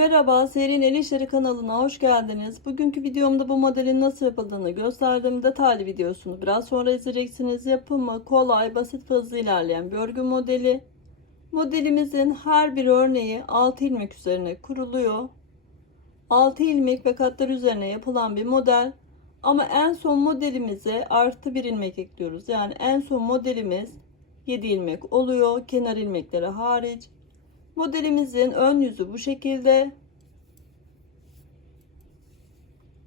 Merhaba, Serin El İşleri kanalına hoş geldiniz. Bugünkü videomda bu modelin nasıl yapıldığını gösterdim. Detaylı videosunu biraz sonra izleyeceksiniz. Yapımı kolay, basit ve hızlı ilerleyen bir örgü modeli. Modelimizin her bir örneği 6 ilmek üzerine kuruluyor. 6 ilmek ve katlar üzerine yapılan bir model. Ama en son modelimize artı bir ilmek ekliyoruz. Yani en son modelimiz 7 ilmek oluyor. Kenar ilmekleri hariç. Modelimizin ön yüzü bu şekilde.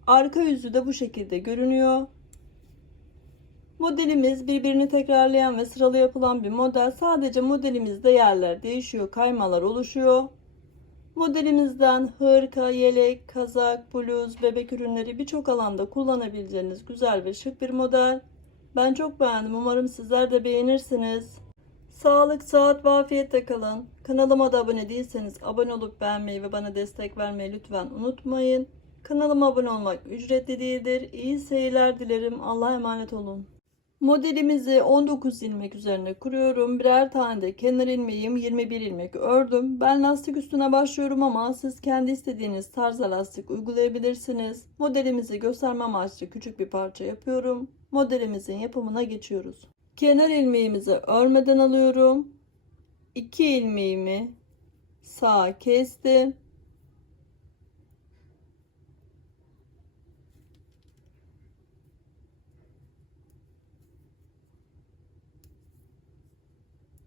Arka yüzü de bu şekilde görünüyor. Modelimiz birbirini tekrarlayan ve sıralı yapılan bir model. Sadece modelimizde yerler değişiyor, kaymalar oluşuyor. Modelimizden hırka, yelek, kazak, bluz, bebek ürünleri birçok alanda kullanabileceğiniz güzel ve şık bir model. Ben çok beğendim. Umarım sizler de beğenirsiniz. Sağlık, sıhhat ve afiyetle kalın. Kanalıma da abone değilseniz abone olup beğenmeyi ve bana destek vermeyi lütfen unutmayın. Kanalıma abone olmak ücretli değildir. İyi seyirler dilerim. Allah'a emanet olun. Modelimizi 19 ilmek üzerine kuruyorum. Birer tane de kenar ilmeğim 21 ilmek ördüm. Ben lastik üstüne başlıyorum ama siz kendi istediğiniz tarzda lastik uygulayabilirsiniz. Modelimizi gösterme amaçlı küçük bir parça yapıyorum. Modelimizin yapımına geçiyoruz. Kenar ilmeğimizi örmeden alıyorum. 2 ilmeğimi sağa kestim.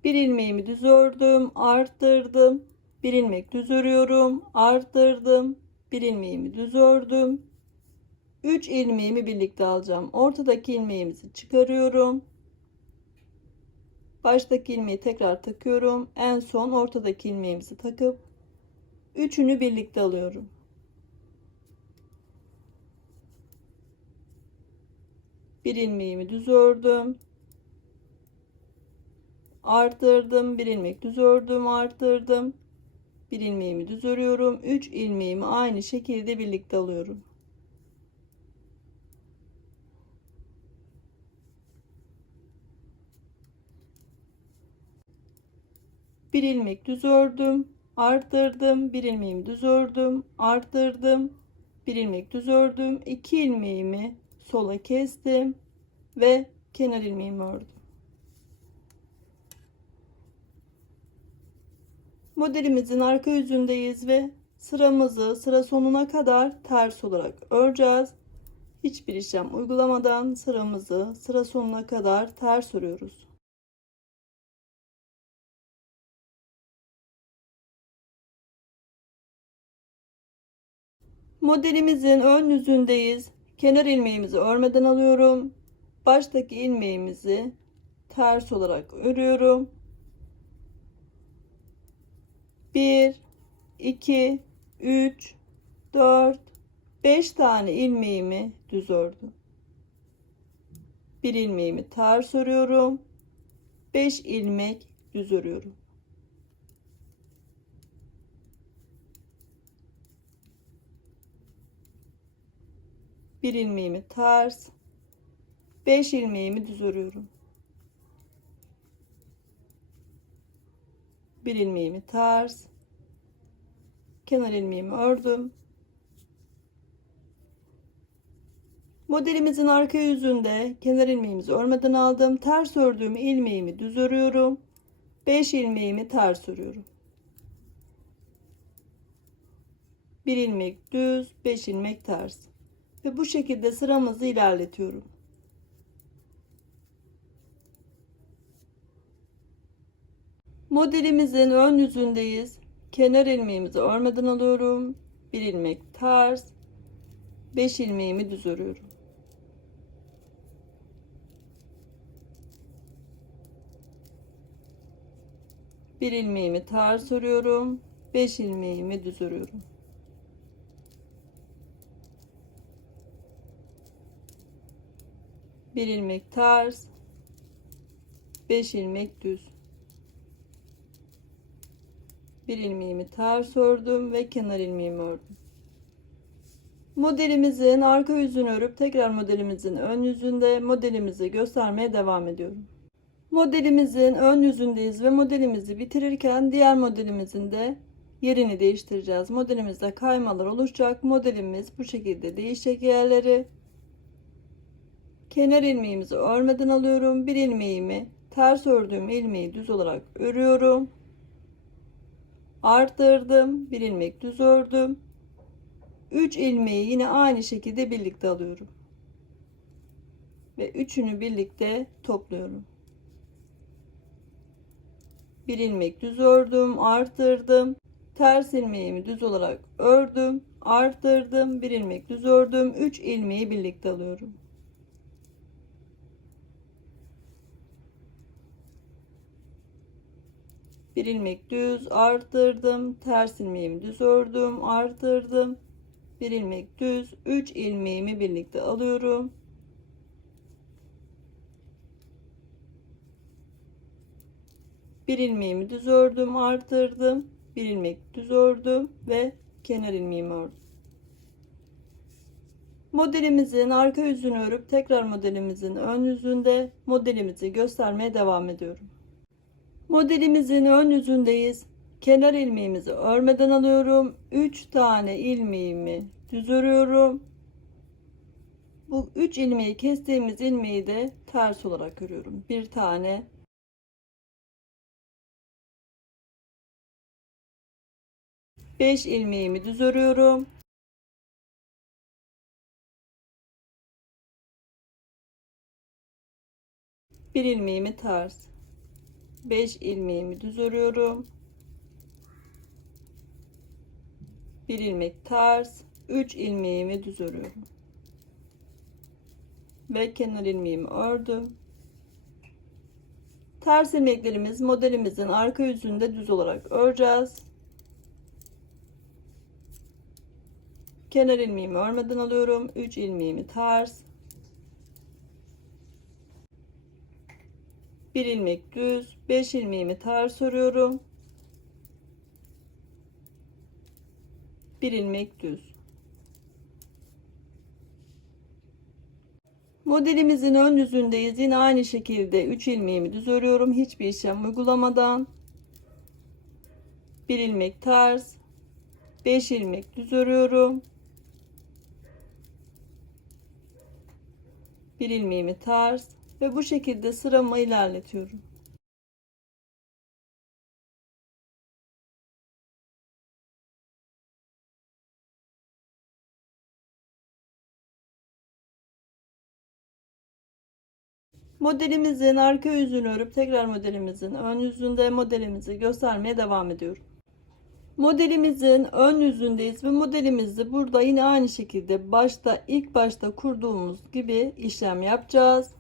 Bir ilmeğimi düz ördüm, arttırdım. Bir ilmek düz örüyorum, arttırdım. Bir ilmeğimi düz ördüm. 3 ilmeğimi birlikte alacağım. Ortadaki ilmeğimizi çıkarıyorum. Baştaki ilmeği tekrar takıyorum. En son ortadaki ilmeğimizi takıp üçünü birlikte alıyorum. Bir ilmeğimi düz ördüm. Arttırdım. Bir ilmek düz ördüm, arttırdım. Bir ilmeğimi düz örüyorum. 3 ilmeğimi aynı şekilde birlikte alıyorum. Bir ilmek düz ördüm, arttırdım. Bir ilmeğimi düz ördüm, arttırdım. Bir ilmek düz ördüm. 2 ilmeğimi sola kestim ve kenar ilmeğimi ördüm. Modelimizin arka yüzündeyiz ve sıramızı sıra sonuna kadar ters olarak öreceğiz. Hiçbir işlem uygulamadan sıramızı sıra sonuna kadar ters örüyoruz. Modelimizin ön yüzündeyiz. Kenar ilmeğimizi örmeden alıyorum. Baştaki ilmeğimizi ters olarak örüyorum. 1 2 3 4 5 tane ilmeğimi düz ördüm. Bir ilmeğimi ters örüyorum. 5 ilmek düz örüyorum. Bir ilmeğimi ters, 5 ilmeğimi düz örüyorum. Bir ilmeğimi ters, kenar ilmeğimi ördüm. Modelimizin arka yüzünde kenar ilmeğimizi örmeden aldım. Ters ördüğüm ilmeğimi düz örüyorum. 5 ilmeğimi ters örüyorum. Bir ilmek düz, 5 ilmek ters. Ve bu şekilde sıramızı ilerletiyorum. Modelimizin ön yüzündeyiz. Kenar ilmeğimizi örmeden alıyorum. Bir ilmek ters, 5 ilmeğimi düz örüyorum. Bir ilmeğimi ters örüyorum. 5 ilmeğimi düz örüyorum. Bir ilmek ters, 5 ilmek düz. Bir ilmeğimi ters ördüm ve kenar ilmeğimi ördüm. Modelimizin arka yüzünü örüp tekrar modelimizin ön yüzünde modelimizi göstermeye devam ediyorum. Modelimizin ön yüzündeyiz ve modelimizi bitirirken diğer modelimizin de yerini değiştireceğiz. Modelimizde kaymalar oluşacak. Modelimiz bu şekilde değişecek yerleri. Kenar ilmeğimizi örmeden alıyorum. Bir ilmeğimi ters ördüğüm ilmeği düz olarak örüyorum. Arttırdım. Bir ilmek düz ördüm. 3 ilmeği yine aynı şekilde birlikte alıyorum. Ve üçünü birlikte topluyorum. Bir ilmek düz ördüm, arttırdım. Ters ilmeğimi düz olarak ördüm, arttırdım. Bir ilmek düz ördüm. 3 ilmeği birlikte alıyorum. Bir ilmek düz, arttırdım. Ters ilmeğimi düz ördüm, arttırdım. Bir ilmek düz, 3 ilmeğimi birlikte alıyorum. Bir ilmeğimi düz ördüm, arttırdım. Bir ilmek düz ördüm ve kenar ilmeğimi ördüm. Modelimizin arka yüzünü örüp tekrar modelimizin ön yüzünde modelimizi göstermeye devam ediyorum. Modelimizin ön yüzündeyiz. Kenar ilmeğimizi örmeden alıyorum. 3 tane ilmeğimi düz örüyorum. Bu 3 ilmeği kestiğimiz ilmeği de ters olarak örüyorum. Bir tane, 5 ilmeğimi düz örüyorum. Bir ilmeğimi ters, 5 ilmeğimi düz örüyorum. Bir ilmek ters, 3 ilmeğimi düz örüyorum. Ve kenar ilmeğimi ördüm. Ters ilmeklerimiz modelimizin arka yüzünde düz olarak öreceğiz. Kenar ilmeğimi örmeden alıyorum. 3 ilmeğimi ters. Bir ilmek düz, 5 ilmeğimi ters örüyorum. Bir ilmek düz. Modelimizin ön yüzündeyiz. Yine aynı şekilde 3 ilmeğimi düz örüyorum. Hiçbir işlem uygulamadan. Bir ilmek ters, 5 ilmek düz örüyorum. Bir ilmeğimi ters ve bu şekilde sıramı ilerletiyorum. Modelimizin arka yüzünü örüp tekrar modelimizin ön yüzünde modelimizi göstermeye devam ediyorum. Modelimizin ön yüzündeyiz ve modelimizi burada yine aynı şekilde ilk başta kurduğumuz gibi işlem yapacağız.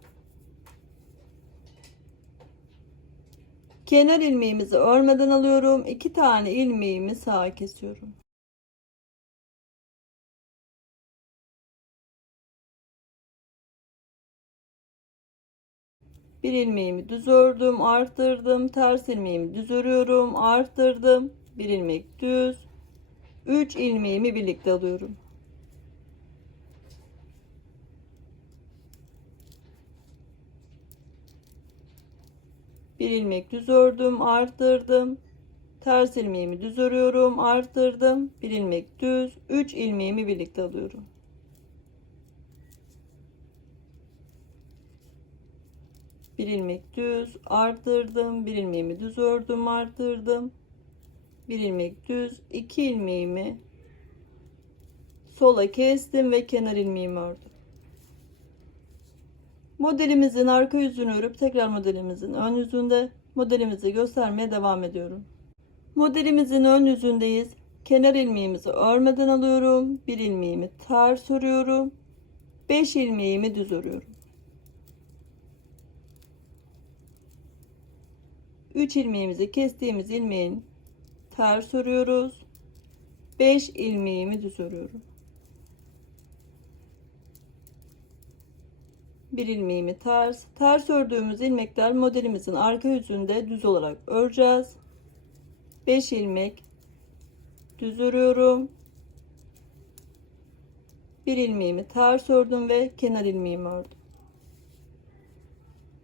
Kenar ilmeğimizi örmeden alıyorum. 2 tane ilmeğimi sağa kesiyorum. Bir ilmeğimi düz ördüm, arttırdım. Ters ilmeğimi düz örüyorum, arttırdım. Bir ilmek düz. 3 ilmeğimi birlikte alıyorum. Bir ilmek düz ördüm, arttırdım. Ters ilmeğimi düz örüyorum, arttırdım. Bir ilmek düz, 3 ilmeğimi birlikte alıyorum. Bir ilmek düz, arttırdım. Bir ilmeğimi düz ördüm, arttırdım. Bir ilmek düz, 2 ilmeğimi sola kestim ve kenar ilmeğimi ördüm. Modelimizin arka yüzünü örüp tekrar modelimizin ön yüzünde modelimizi göstermeye devam ediyorum. Modelimizin ön yüzündeyiz. Kenar ilmeğimizi örmeden alıyorum. Bir ilmeğimi ters örüyorum. 5 ilmeğimi düz örüyorum. 3 ilmeğimizi kestiğimiz ilmeğin ters örüyoruz. 5 ilmeğimi düz örüyorum. Bir ilmeğimi ters ördüğümüz ilmekler modelimizin arka yüzünde düz olarak öreceğiz. 5 ilmek düz örüyorum. Bir ilmeğimi ters ördüm ve kenar ilmeğimi ördüm.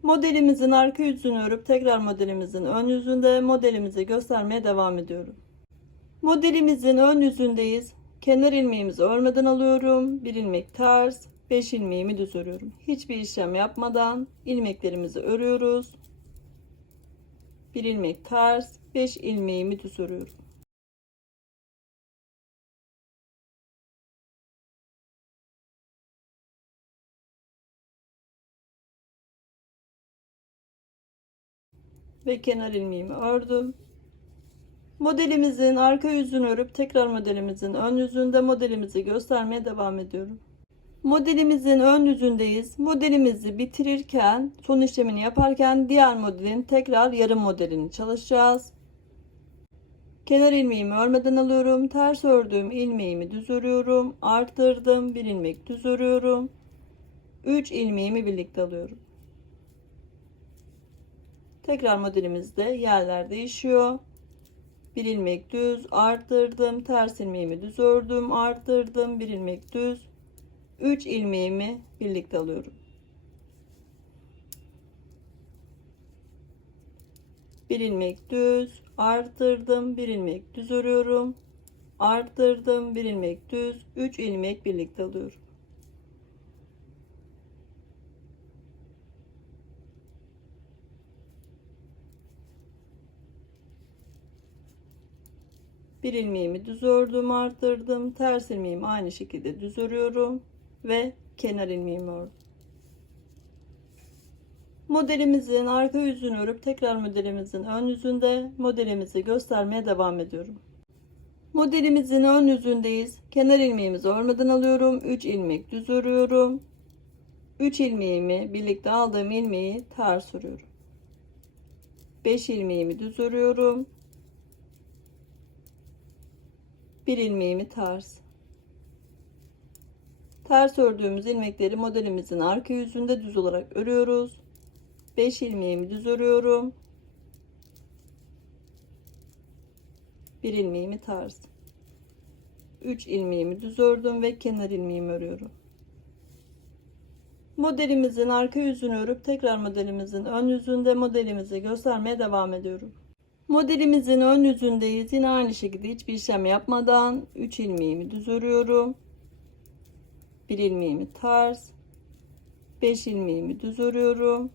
Modelimizin arka yüzünü örüp tekrar modelimizin ön yüzünde modelimizi göstermeye devam ediyorum. Modelimizin ön yüzündeyiz. Kenar ilmeğimizi örmeden alıyorum. Bir ilmek ters, 5 ilmeğimi düz örüyorum. Hiçbir işlem yapmadan ilmeklerimizi örüyoruz. Bir ilmek ters, 5 ilmeğimi düz örüyorum. Ve kenar ilmeğimi ördüm. Modelimizin arka yüzünü örüp tekrar modelimizin ön yüzünde modelimizi göstermeye devam ediyorum. Modelimizin ön yüzündeyiz. Modelimizi bitirirken, son işlemini yaparken diğer modelin tekrar yarım modelini çalışacağız. Kenar ilmeğimi örmeden alıyorum. Ters ördüğüm ilmeğimi düz örüyorum. Arttırdım. Bir ilmek düz örüyorum. 3 ilmeğimi birlikte alıyorum. Tekrar modelimizde yerler değişiyor. Bir ilmek düz, arttırdım. Ters ilmeğimi düz ördüm. Arttırdım. Bir ilmek düz. 3 ilmeğimi birlikte alıyorum. Bir ilmek düz, arttırdım, bir ilmek düz örüyorum. Arttırdım, bir ilmek düz, 3 ilmek birlikte alıyorum. Bir ilmeğimi düz ördüm, arttırdım. Ters ilmeğimi aynı şekilde düz örüyorum ve kenar ilmeğimi ördüm. Modelimizin arka yüzünü örüp tekrar modelimizin ön yüzünde modelimizi göstermeye devam ediyorum. Modelimizin ön yüzündeyiz. Kenar ilmeğimizi örmeden alıyorum. 3 ilmek düz örüyorum. 3 ilmeğimi birlikte aldığım ilmeği ters örüyorum. 5 ilmeğimi düz örüyorum. Bir ilmeğimi ters. Ters ördüğümüz ilmekleri modelimizin arka yüzünde düz olarak örüyoruz. 5 ilmeğimi düz örüyorum. Bir ilmeğimi ters. 3 ilmeğimi düz ördüm ve kenar ilmeğimi örüyorum. Modelimizin arka yüzünü örüp tekrar modelimizin ön yüzünde modelimizi göstermeye devam ediyorum. Modelimizin ön yüzündeyiz. Yine aynı şekilde hiçbir işlem yapmadan 3 ilmeğimi düz örüyorum. Bir ilmeğimi ters. 5 ilmeğimi düz örüyorum.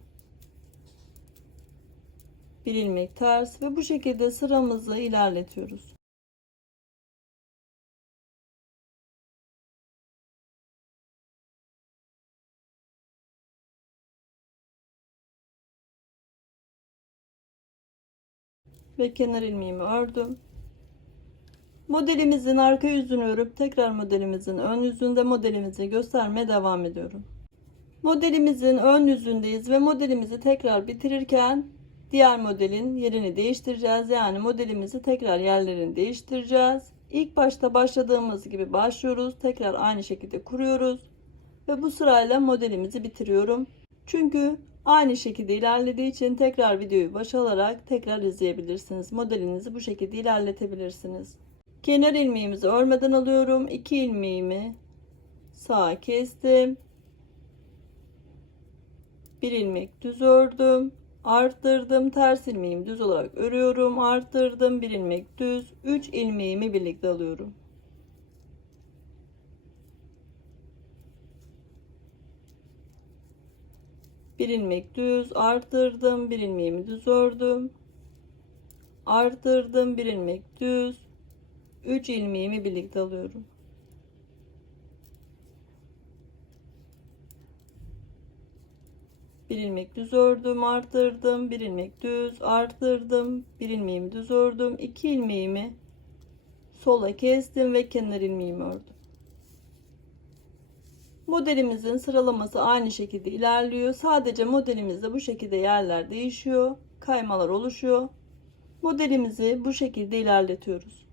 Bir ilmek ters ve bu şekilde sıramızı ilerletiyoruz. Ve kenar ilmeğimi ördüm. Modelimizin arka yüzünü örüp tekrar modelimizin ön yüzünde modelimizi göstermeye devam ediyorum. Modelimizin ön yüzündeyiz ve modelimizi tekrar bitirirken diğer modelin yerini değiştireceğiz. Yani modelimizi tekrar yerlerini değiştireceğiz. İlk başta başladığımız gibi başlıyoruz. Tekrar aynı şekilde kuruyoruz. Ve bu sırayla modelimizi bitiriyorum. Çünkü aynı şekilde ilerlediği için tekrar videoyu başa alarak tekrar izleyebilirsiniz. Modelinizi bu şekilde ilerletebilirsiniz. Kenar ilmeğimizi örmeden alıyorum. 2 ilmeğimi sağa kestim. Bir ilmek düz ördüm. Arttırdım. Ters ilmeğimi düz olarak örüyorum. Arttırdım. Bir ilmek düz. 3 ilmeğimi birlikte alıyorum. Bir ilmek düz, arttırdım. Bir ilmeğimi düz ördüm. Arttırdım. Bir ilmek düz. 3 ilmeğimi birlikte alıyorum. Bir ilmek düz ördüm, arttırdım. Bir ilmek düz, arttırdım. Bir ilmeğimi düz ördüm. 2 ilmeğimi sola kestim ve kenar ilmeğimi ördüm. Modelimizin sıralaması aynı şekilde ilerliyor. Sadece modelimizde bu şekilde yerler değişiyor. Kaymalar oluşuyor. Modelimizi bu şekilde ilerletiyoruz.